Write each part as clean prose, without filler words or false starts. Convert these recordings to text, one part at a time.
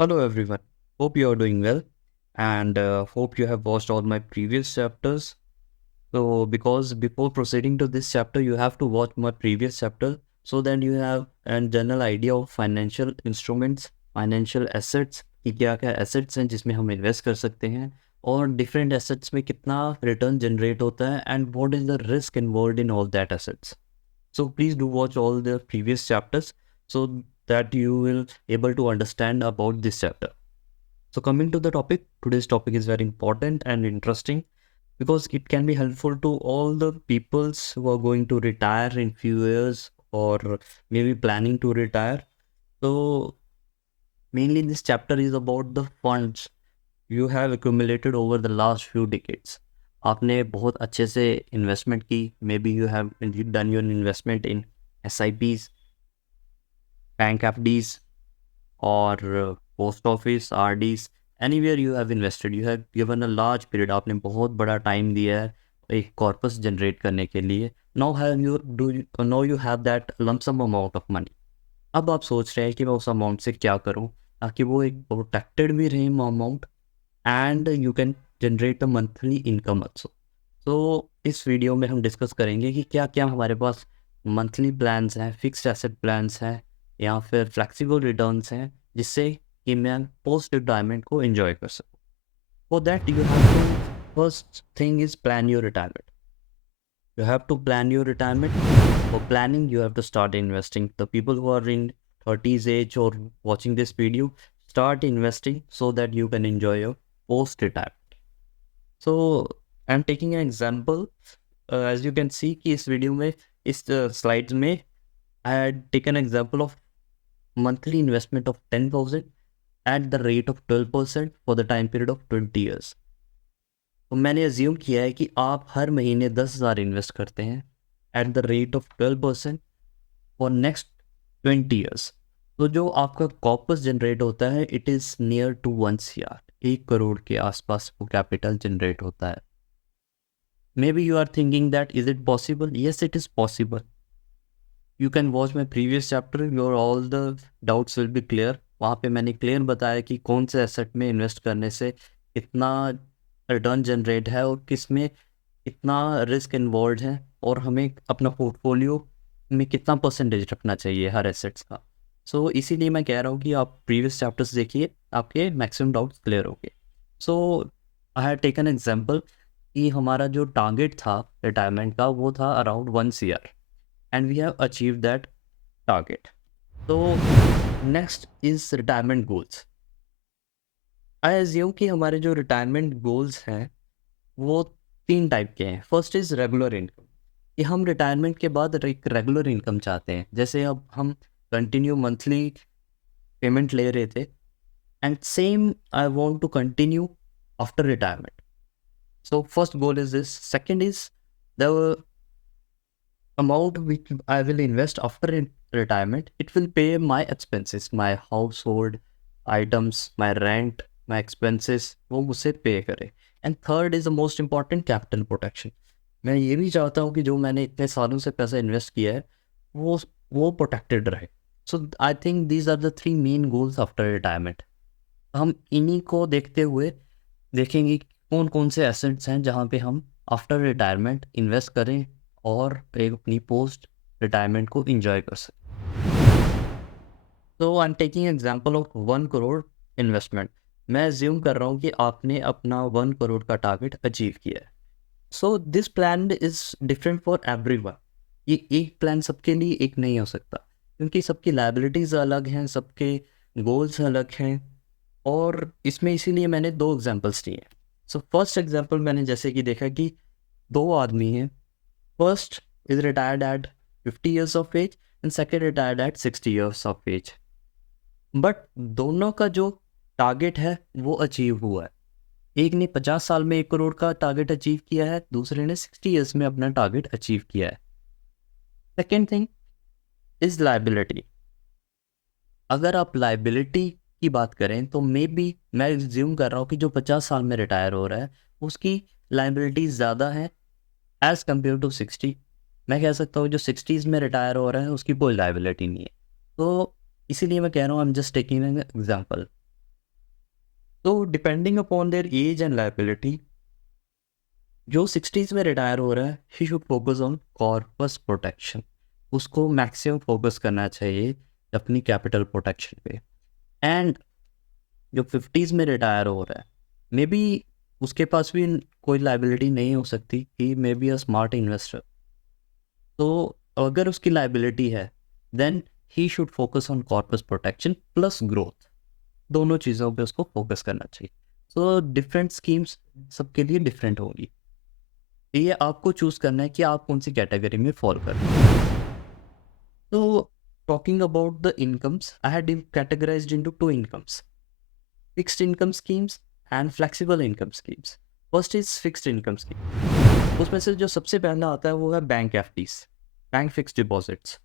Hello everyone. Hope you are doing well and hope you have watched all my previous chapters. So because before proceeding to this chapter you have to watch my previous chapter so that you have a general idea of financial instruments, financial assets कि क्या क्या assets हैं जिसमें हम invest कर सकते हैं और different assets में कितना return generate होता है and what is the risk involved in all that assets. So please do watch all the previous chapters so that you will able to understand about this chapter. So coming to the topic, today's topic is very important and interesting because it can be helpful to all the peoples who are going to retire in few years or maybe planning to retire. So mainly this chapter is about the funds you have accumulated over the last few decades. आपने बहुत अच्छे से investment की, मे be you have done your investment in SIPs, bank FDs or post office RDs, anywhere you have invested, you have given a large period, आपने बहुत बड़ा time दिया है एक कॉर्पस जनरेट करने के लिए. Now you have that lump sum amount of money. अब आप सोच रहे हैं कि मैं उस अमाउंट से क्या करूं ताकि वो एक प्रोटेक्टेड भी रहे amount and you can generate a monthly income also. तो इस वीडियो में हम डिस्कस करेंगे कि क्या क्या हमारे पास मंथली प्लान्स हैं, फिक्स्ड एसेट प्लान्स हैं या फिर फ्लेक्सिबल रिटर्न्स हैं जिससे कि मैं पोस्ट रिटायरमेंट को एंजॉय कर सकूँ. For that you have to first thing is plan your retirement. You have to plan your retirement. For planning, you have to start investing. The people who are in 30s age or watching this video, start investing so that you can enjoy your post retirement. So I'm taking an example. As you can see कि इस video में इस slides में I had taken an example of monthly investment of 10,000 at the rate of 12% for the time period of 20 years. तो मैंने assume किया है कि आप हर महीने 10,000 इन्वेस्ट करते हैं at the rate of 12% for next 20 years. तो जो आपका कॉर्पस जनरेट होता है it is near to 1 CR, 1 crore के आसपास वो कैपिटल जनरेट होता है. May be you are thinking that is it possible. Yes, it is possible. You can watch my previous chapter, your all the doubts will be clear. वहाँ पे मैंने clear बताया कि कौन से एसेट में इन्वेस्ट करने से कितना रिटर्न जनरेट है और किस में कितना रिस्क इन्वॉल्व है और हमें अपना पोर्टफोलियो में कितना परसेंटेज रखना चाहिए हर एसेट्स का. सो इसीलिए मैं कह रहा हूँ कि आप प्रीवियस चैप्टर्स देखिए, आपके मैक्सिमम डाउट्स क्लियर हो गए. So I have taken example कि हमारा जो टारगेट था रिटायरमेंट का वो था around 1 CR and we have achieve that target. तो next is retirement goals. I assume कि हमारे जो रिटायरमेंट गोल्स हैं वो 3 टाइप के हैं. फर्स्ट इज़ रेगुलर इनकम, कि हम रिटायरमेंट के बाद एक रेगुलर इनकम चाहते हैं. जैसे अब हम कंटिन्यू मंथली पेमेंट ले रहे थे and same I want to continue after retirement. So first goal is this. Second is the amount which I will invest after retirement, it will pay my expenses, my household items, my rent, my expenses, वो मुझसे पे करे. And third is the most important, capital protection. मैं ये भी चाहता हूँ कि जो मैंने इतने सालों से पैसा इन्वेस्ट किया है वो प्रोटेक्टेड रहे. So I think these are the 3 main goals after retirement. हम इन्हीं को देखते हुए देखेंगे कि कौन कौन से एसेट्स हैं जहाँ पे हम आफ्टर रिटायरमेंट इन्वेस्ट करें और एक अपनी पोस्ट रिटायरमेंट को इंजॉय कर सकें. तो आई am taking example of 1 crore investment. मैं अज्यूम कर रहा हूँ कि आपने अपना 1 करोड़ का टारगेट अचीव किया है. So this plan is different for everyone. ये एक प्लान सबके लिए एक नहीं हो सकता क्योंकि सबकी लाइबिलिटीज़ अलग हैं, सबके गोल्स अलग हैं. और इसमें इसीलिए मैंने 2 एग्जांपल्स दिए. सो फर्स्ट एग्जांपल मैंने जैसे कि देखा कि 2 आदमी हैं. First is retired eight 50 years of age and second retired eight 60 years of age. But दोनों का जो टारगेट है वो अचीव हुआ है. एक ने 50 साल में 1 करोड़ का टारगेट अचीव किया है, दूसरे ने 60 years में अपना टारगेट अचीव किया है. Second thing is liability. अगर आप लाइबिलिटी की बात करें तो मे बी मैं एज्यूम कर रहा हूँ कि जो 50 साल में रिटायर हो रहा है उसकी लाइबिलिटी ज़्यादा है एज कम्पेयर टू 60. मैं कह सकता हूँ जो 60s में रिटायर हो रहा है उसकी कोई लाइबिलिटी नहीं है. तो इसीलिए मैं कह रहा हूँ I am just taking an example. तो depending upon their age and liability, जो 60s में रिटायर हो रहा है, he should focus on corpus protection. उसको मैक्सिमम फोकस करना चाहिए अपनी कैपिटल प्रोटेक्शन पे। एंड जो 50s में रिटायर हो रहा है, मे बी उसके पास भी कोई लाइबिलिटी नहीं हो सकती, he may be a smart investor. तो अगर उसकी लाइबिलिटी है, then he should focus on corpus protection plus growth, दोनों चीज़ों पे उसको फोकस करना चाहिए। सो डिफरेंट स्कीम्स सबके लिए डिफरेंट होगी, ये आपको चूज करना है कि आप कौन सी कैटेगरी में फॉल कर रहे हैं। तो talking about the incomes, I had categorized into two incomes, fixed income schemes and flexible income schemes. First is fixed income scheme. उसमें से जो सबसे पहला आता है वो है bank FDs, bank fixed deposits.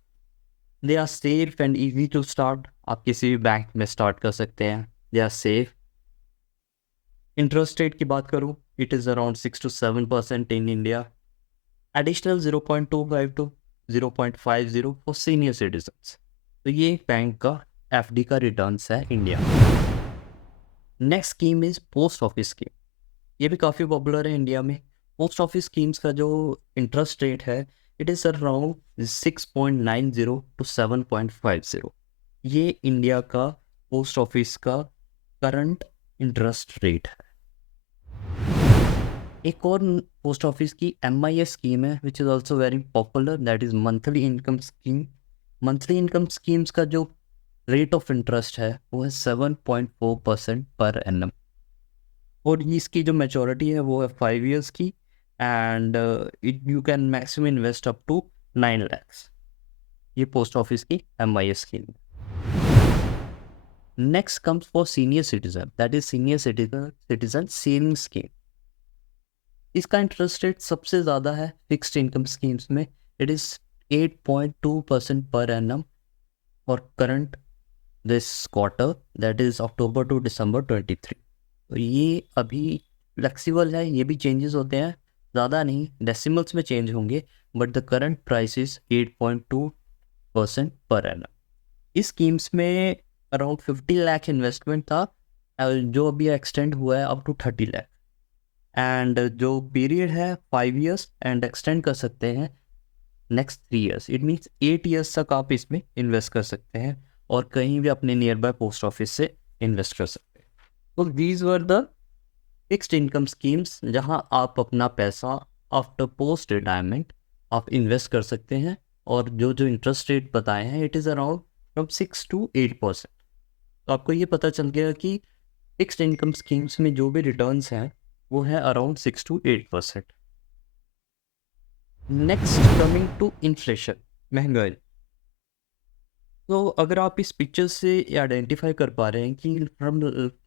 They are safe and easy to start, आप किसी भी बैंक में स्टार्ट कर सकते हैं, they are safe. Interest rate की बात करूँ, it is around 6 to 7% in India, additional 0.25 to 0.50 for senior citizens. तो ये बैंक का एफडी का रिटर्न्स है India. Next scheme is post office scheme, ये भी काफ़ी पॉपुलर है इंडिया में। पोस्ट ऑफिस स्कीम्स का जो इंटरेस्ट रेट है, इट इज़ अराउंड 6.90 to 7.50। ये इंडिया का पोस्ट ऑफिस का करंट इंटरेस्ट रेट है। एक और पोस्ट ऑफिस की MIS स्कीम है which is also very popular, that is monthly income scheme. Monthly income schemes का जो रेट ऑफ इंटरेस्ट है वो है 7.4% पर एनम, और इसकी जो मेचोरिटी है वो है 5 years की, and it you can maximum invest up to 9 lakhs। ये पोस्ट ऑफिस की MIS scheme. Next comes for senior citizen, that is senior citizen saving scheme. इसका इंटरेस्ट रेट सबसे ज़्यादा है फिक्स्ड इनकम स्कीम्स में, it is 8.2% per annum for current this quarter, that is October to December 23। तो ये अभी flexible है, ये भी चेंजेस होते हैं, ज़्यादा नहीं, डेसिमल्स में चेंज होंगे, but the current price is 8.2% per annum. इस स्कीम्स में अराउंड 50 लाख इन्वेस्टमेंट था, जो अभी एक्सटेंड हुआ है अप टू 30 लाख, एंड जो पीरियड है 5 years एंड एक्सटेंड कर सकते हैं next 3 years। It means 8 years तक आप इसमें इन्वेस्ट कर सकते हैं और कहीं भी अपने नियर बाय पोस्ट ऑफिस से इन्वेस्ट कर सकते हैं। तो these were the fixed income schemes जहां आप अपना पैसा आफ्टर पोस्ट रिटायरमेंट आप इन्वेस्ट कर सकते हैं, और जो जो इंटरेस्ट रेट बताए हैं it is around from 6 to 8%। तो आपको ये पता चल गया कि फिक्स्ड इनकम स्कीम्स में जो भी रिटर्न्स हैं वो है around 6 to 8%। Next coming to inflation, महंगाई। तो अगर आप इस पिक्चर से आइडेंटिफाई कर पा रहे हैं कि from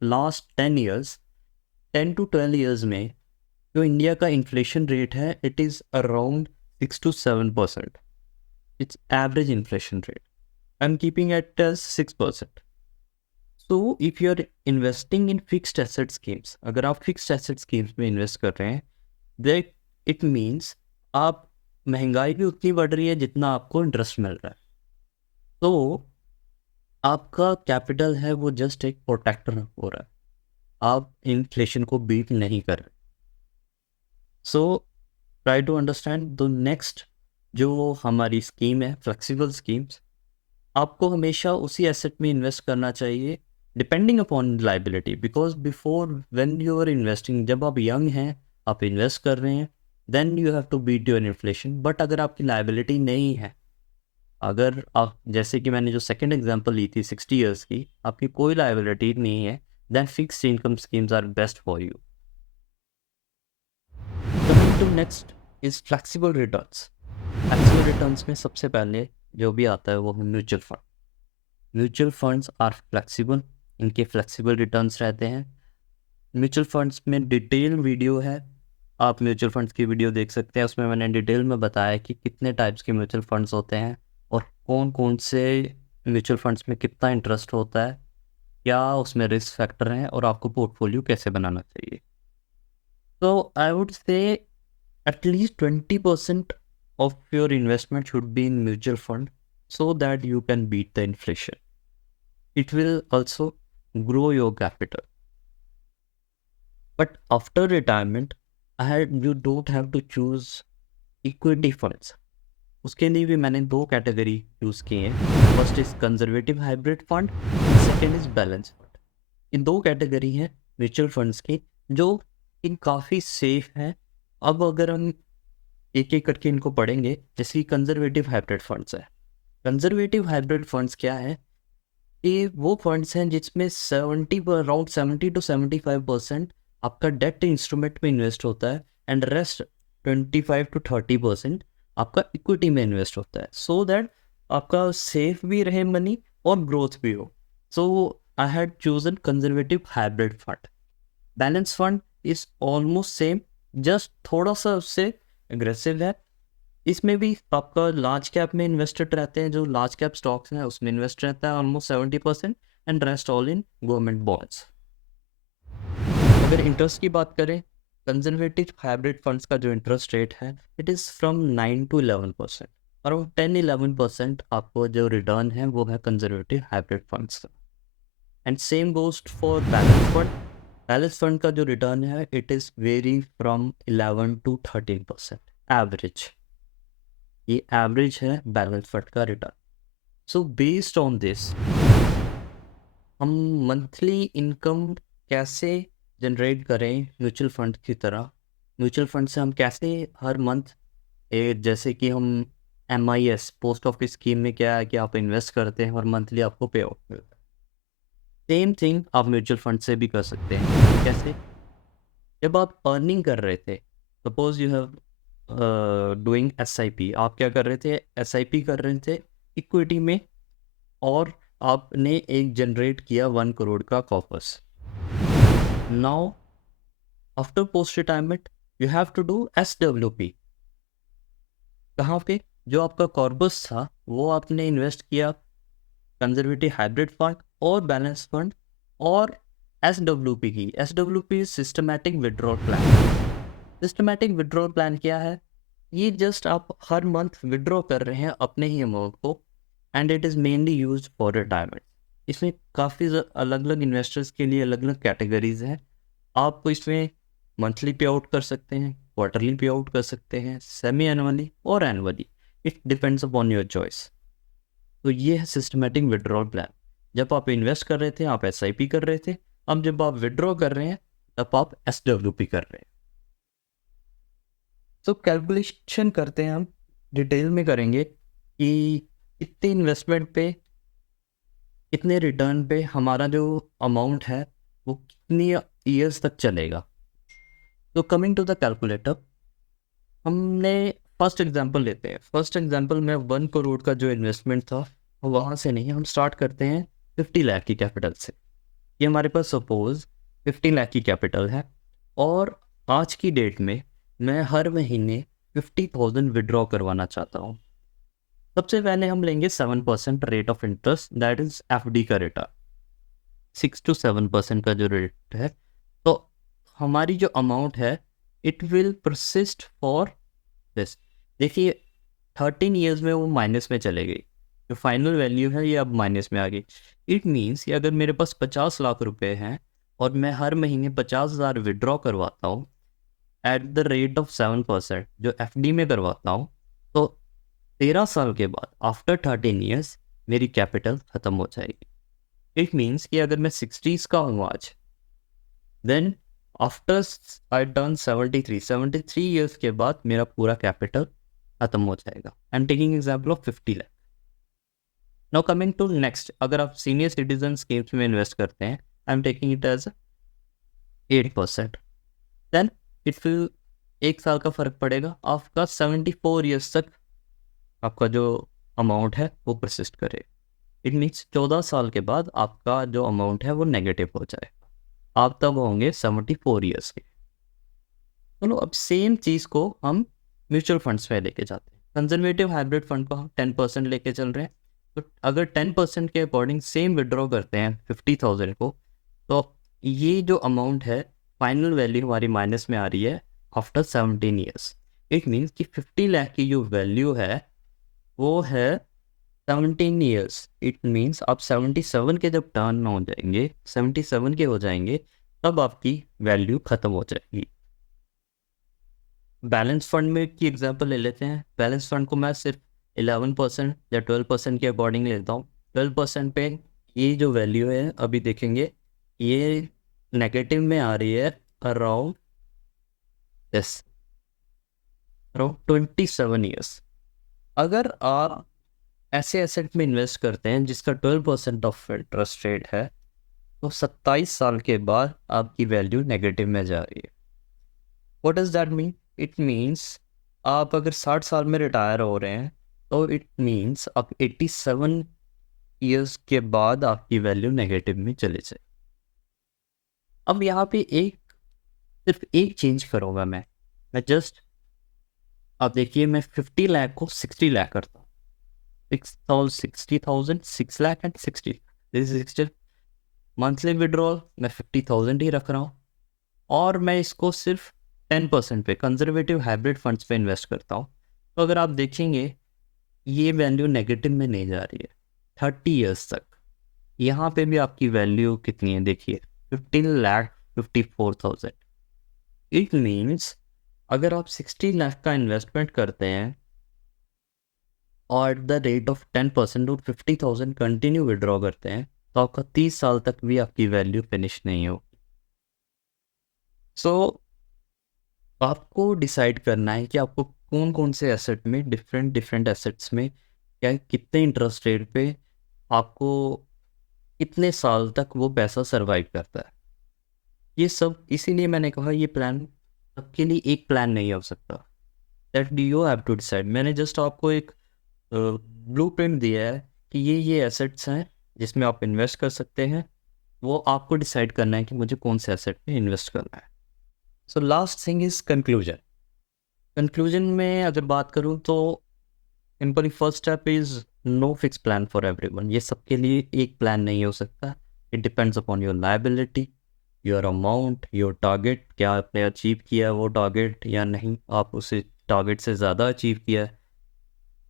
last 10 years, 10 to 12 years में जो इंडिया का इन्फ्लेशन रेट है it is around 6 to 7%। It's average inflation rate, I am keeping at 6%। So if you are investing in fixed asset schemes, अगर आप फिक्स्ड एसेट स्कीम्स में invest कर रहे हैं, दैट इट मीन्स आप महंगाई भी उतनी बढ़ रही है जितना आपको इंटरेस्ट मिल रहा है। तो आपका कैपिटल है वो जस्ट एक प्रोटेक्टर हो रहा है, आप इन्फ्लेशन को बीट नहीं कर रहे। So try to understand the next जो हमारी स्कीम है फ्लेक्सिबल स्कीम्स। आपको हमेशा उसी एसेट में इन्वेस्ट करना चाहिए depending upon liability, because before when you are investing, जब आप यंग हैं आप इन्वेस्ट कर रहे हैं, then you have to beat your inflation. But अगर आपकी लाइबिलिटी नहीं है, अगर आप जैसे कि मैंने जो सेकंड एग्जांपल ली थी 60 years की, आपकी कोई लाइबिलिटी नहीं है, then fixed income schemes are best for you. Coming to next is flexible returns. Flexible returns में सबसे पहले जो भी आता है वो है mutual fund. Mutual funds are flexible, इनके फ्लेक्सिबल रिटर्न्स रहते हैं। म्यूचुअल फंड्स में डिटेल वीडियो है, आप म्यूचुअल फंड्स की वीडियो देख सकते हैं, उसमें मैंने डिटेल में बताया कि कितने टाइप्स के म्यूचुअल फंड्स होते हैं और कौन कौन से म्यूचुअल फंड्स में कितना इंटरेस्ट होता है, क्या उसमें रिस्क फैक्टर हैं, और आपको पोर्टफोलियो कैसे बनाना चाहिए। तो आई वुड से at least 20% of your investment should be in mutual fund so that you can beat the inflation. It will also grow your capital. But after retirement you don't have to choose equity funds. उसके लिए भी मैंने दो category use की हैं। First is conservative hybrid fund, second is balance fund. ये दो category हैं म्यूचुअल फंड्स की जो इन काफ़ी सेफ हैं। अब अगर हम एक एक करके इनको पढ़ेंगे, जैसे कि कंजर्वेटिव हाइब्रिड फंड्स है। कंजर्वेटिव हाइब्रिड फंड्स क्या है? ये वो फंड्स हैं जिसमें 70 टू 75% आपका डेट इंस्ट्रूमेंट में इन्वेस्ट होता है एंड रेस्ट 25 टू 30% आपका इक्विटी में इन्वेस्ट होता है, सो दैट आपका सेफ भी रहे मनी और ग्रोथ भी हो। So I had chosen conservative hybrid fund. Balance fund is almost same, just थोड़ा सा उससे एग्रेसिव है। इसमें भी आपका लार्ज कैप में इन्वेस्टेड रहते हैं, जो लार्ज कैप स्टॉक्स हैं उसमें इन्वेस्ट रहता है almost 70% and rest all in government bonds. अगर इंटरेस्ट की बात करें, कंजर्वेटिव हाइब्रिड फंड्स का जो इंटरेस्ट रेट है it is from 9 to 11%। Around 10-11% आपको जो रिटर्न है वो है कंजर्वेटिव हाइब्रिड फंड्स का। And same ghost for balance fund. Balance fund का जो रिटर्न है it is very from 11 to 13% average. ये एवरेज है बैलेंस फंड का return. So based on this हम मंथली इनकम कैसे जनरेट करें म्यूचुअल फंड की तरह। म्यूचुअल फंड से हम कैसे हर मंथ, जैसे कि हम MIS पोस्ट ऑफिस स्कीम में क्या है कि आप इन्वेस्ट करते हैं और मंथली आपको पे आउट मिलता है, सेम थिंग आप म्यूचुअल फंड से भी कर सकते हैं। कैसे? जब आप अर्निंग कर रहे थे, suppose you have doing SIP, आप क्या कर रहे थे? SIP कर रहे थे इक्विटी में, और आपने एक जनरेट किया 1 करोड़ का corpus. Now after post retirement you have to do SWP। कहाँ पे? जो आपका कॉर्पस था वो आपने इन्वेस्ट किया कंजर्वेटिव हाइब्रिड फंड और बैलेंस फंड और SWP की। SWP systematic withdrawal plan. Systematic withdrawal plan क्या है? ये जस्ट आप हर मंथ विड्रॉ कर रहे हैं अपने ही अमाउंट को and it is mainly use for retirement. इसमें काफ़ी अलग अलग इन्वेस्टर्स के लिए अलग अलग कैटेगरीज हैं। आप इसमें मंथली पे आउट कर सकते हैं, क्वार्टरली पे आउट कर सकते हैं, सेमी एनुअली और annually. It depends upon your choice. तो ये है सिस्टमेटिक विड्रॉल प्लान। जब आप इन्वेस्ट कर रहे थे आप SIP कर रहे थे, अब जब आप विड्रॉ कर रहे हैं तब आप SWP कर रहे हैं। तो कैलकुलेशन करते हैं, हम डिटेल में करेंगे कि इतने इन्वेस्टमेंट पे, इतने रिटर्न पे हमारा जो अमाउंट है वो कितनी ईयर्स तक चलेगा। तो कमिंग टू द कैलकुलेटर, हमने फर्स्ट एग्जांपल लेते हैं। फर्स्ट एग्जांपल में 1 करोड़ का जो इन्वेस्टमेंट था वहाँ से नहीं, हम स्टार्ट करते हैं 50 लाख की कैपिटल से। ये हमारे पास सपोज 50 लाख की कैपिटल है और आज की डेट में मैं हर महीने 50,000 विड्रॉ करवाना चाहता हूँ। सबसे पहले हम लेंगे 7% rate of interest, that is FD का रिटर्न। 6 to 7% का जो रेट है, तो हमारी जो अमाउंट है it will persist for this. देखिए 13 ईयर्स में वो माइनस में चले गई, जो फाइनल वैल्यू है ये अब माइनस में आ गई। इट मीन्स कि अगर मेरे पास 50 लाख रुपए हैं और मैं हर महीने 50,000 विड्रॉ करवाता हूँ एट द रेट ऑफ 7% जो FD में करवाता हूँ, तो 13 साल के बाद आफ्टर 13 ईयर्स मेरी कैपिटल ख़त्म हो जाएगी। इट मीन्स कि अगर मैं 60s का हूँ आज, then after I turn 73 years के बाद मेरा पूरा कैपिटल खत्म हो जाएगा। I am taking example of 50 lakh. Now coming to next, अगर आप सीनियर सिटीजन स्कीम्स में इन्वेस्ट करते हैं, I am taking it as 8%, then it will, 1 साल का फर्क पड़ेगा, आपका 74 ईयर्स तक आपका जो अमाउंट है वो परसिस्ट करे। इट मीन्स 14 साल के बाद आपका जो अमाउंट है वो नेगेटिव हो जाए, आप तब होंगे 74 ईयर्स के। चलो अब सेम चीज़ को हम म्यूचुअल फंड्स में लेके जाते हैं। कंजर्वेटिव हाइब्रिड फंड को हम 10% लेके चल रहे हैं, तो अगर 10% के अकॉर्डिंग सेम विड्रॉ करते हैं 50,000 को, तो ये जो अमाउंट है फाइनल वैल्यू हमारी माइनस में आ रही है आफ्टर 17 ईयर्स। इट मीन्स कि 50 लाख की जो वैल्यू है वो है 17 ईयर्स। इट मीन्स आप 77 के जब टर्न हो जाएंगे, 77 के हो जाएंगे, तब आपकी वैल्यू ख़त्म हो जाएगी। बैलेंस फंड में की एग्जांपल ले लेते हैं। बैलेंस फंड को मैं सिर्फ 11% या 12% के अकॉर्डिंग लेता हूँ। 12% पे ये जो वैल्यू है अभी देखेंगे, ये नेगेटिव में आ रही है अराउंड दिस, अराउंड 27 ईयर्स। अगर आप ऐसे एसेट में इन्वेस्ट करते हैं जिसका 12% ऑफ इंटरेस्ट रेट है, तो 27 साल के बाद आपकी वैल्यू नेगेटिव में जा रही है। What does that mean? It means आप अगर 60 साल में रिटायर हो रहे हैं, तो इट मीन्स आप 87 ईयर्स के बाद आपकी वैल्यू नेगेटिव में चले जाए। अब यहाँ पे सिर्फ एक चेंज करूँगा मैं जस्ट, आप देखिए, मैं 50 लाख को 60 लाख करता हूँ। 60,000 6 lakh and 60, this is 60। Monthly withdrawal मैं 50,000 ही रख रहा हूँ, और मैं इसको सिर्फ 10% पे कंजर्वेटिव हाइब्रिड फंड्स पे इन्वेस्ट करता हूँ। तो अगर आप देखेंगे, ये वैल्यू नेगेटिव में नहीं जा रही है 30 ईयर्स तक। यहाँ पे भी आपकी वैल्यू कितनी है देखिए, 15,54,000। इट मीन्स अगर आप 60 लाख का इन्वेस्टमेंट करते हैं और एट द रेट ऑफ 10% और 50,000 कंटिन्यू विड्रॉ करते हैं, तो आपका 30 साल तक भी आपकी वैल्यू फिनिश नहीं हो। सो आपको डिसाइड करना है कि आपको कौन कौन से एसेट में, डिफरेंट डिफरेंट एसेट्स में क्या, कितने इंटरेस्ट रेट पे आपको कितने साल तक वो पैसा सरवाइव करता है। ये सब इसीलिए मैंने कहा ये प्लान सबके लिए एक प्लान नहीं हो सकता। That you have to decide. मैंने जस्ट आपको एक ब्लूप्रिंट दिया है कि ये एसेट्स हैं जिसमें आप इन्वेस्ट कर सकते हैं। वो आपको डिसाइड करना है कि मुझे कौन से एसेट में इन्वेस्ट करना है। So last thing is conclusion. Conclusion में अगर बात करूँ तो simply first step is no fix plan for everyone. ये सबके लिए एक प्लान नहीं हो सकता। It depends upon your liability, your amount, your target. क्या आपने अचीव किया वो टारगेट या नहीं, आप उसे टारगेट से ज़्यादा अचीव किया है,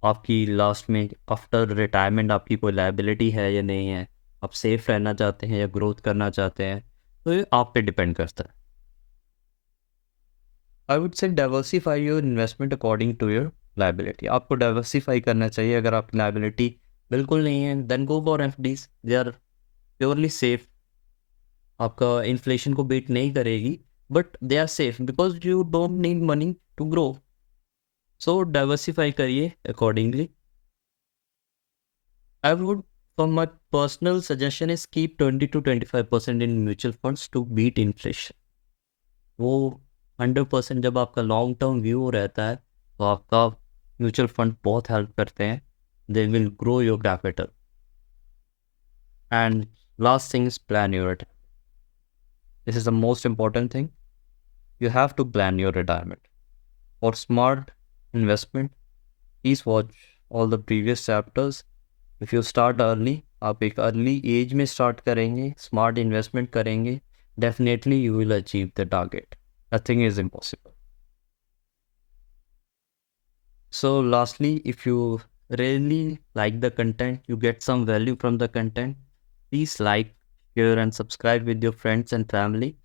आपकी लास्ट में आफ्टर रिटायरमेंट आपकी कोई लायबिलिटी है या नहीं है, आप सेफ रहना चाहते हैं या ग्रोथ करना चाहते हैं, तो ये आप पे डिपेंड करता है। I would say diversify your investment according to your liability. आपको डाइवर्सिफाई करना चाहिए। अगर आपकी लायबिलिटी बिल्कुल नहीं है, then go for FDs, they are purely safe. आपका इन्फ्लेशन को बीट नहीं करेगी, but they are safe because you don't need money to grow. So diversify करिए accordingly. I would, for my personal suggestion is keep 20 to 25% in mutual funds to beat inflation. वो 100% जब आपका long term view रहता है, तो आपका mutual fund बहुत help करते हैं। They will grow your capital. And last thing is plan your retirement. This is the most important thing. You have to plan your retirement. For smart investment, please watch all the previous chapters. If you start early, आप एक early as में start करेंगे, smart investment करेंगे, definitely you will achieve the target. Nothing is impossible. So lastly, if you really like the content, you get some value from the content, please like, share and subscribe with your friends and family.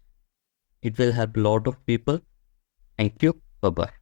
It will help a lot of people. Thank you. Bye-bye.